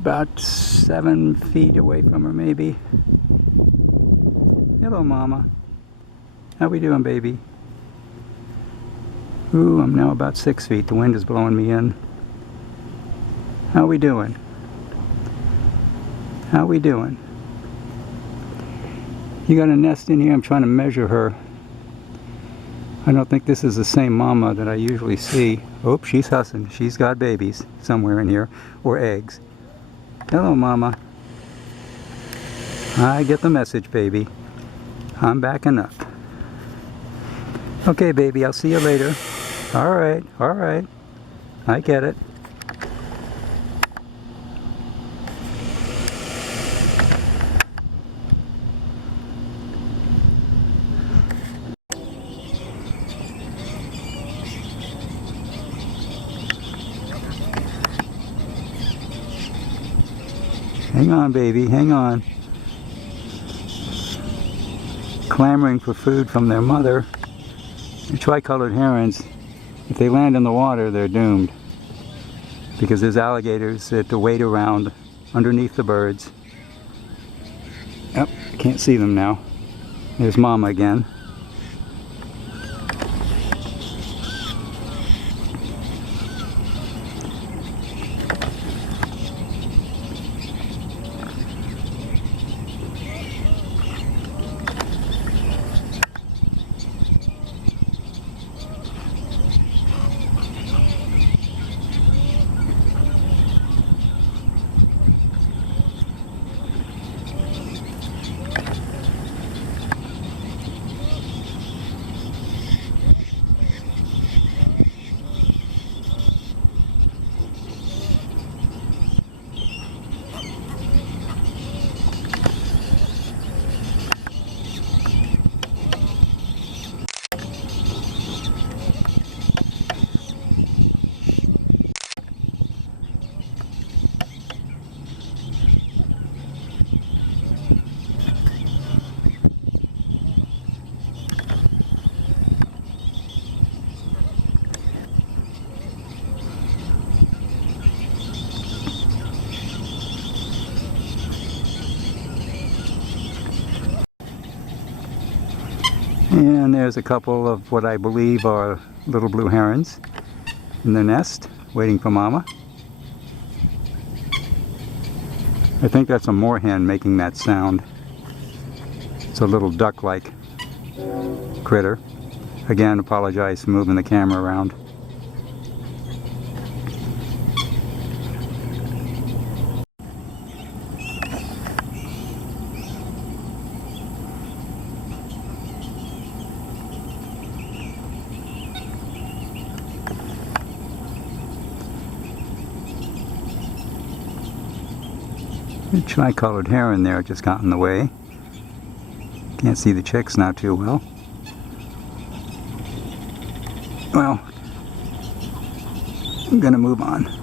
about 7 feet away from her, maybe. Hello, Mama. How we doing, baby? Ooh, I'm now about 6 feet. The wind is blowing me in. How we doing? How we doing? You got a nest in here. I'm trying to measure her. I don't think this is the same mama that I usually see. Oh, she's hussing. She's got babies somewhere in here, or eggs. Hello, Mama. I get the message, baby. I'm backing up. Okay, baby, I'll see you later. All right, all right. I get it. Hang on, baby, hang on. Clamoring for food from their mother. The tricolored herons, if they land in the water, they're doomed. Because there's alligators that wade around underneath the birds. Yep, can't see them now. There's Mama again. And there's a couple of what I believe are little blue herons in the nest, waiting for Mama. I think that's a moorhen making that sound. It's a little duck-like critter. Again, apologize for moving the camera around. The tricolored heron there just got in the way. Can't see the chicks now too well. Well, I'm gonna move on.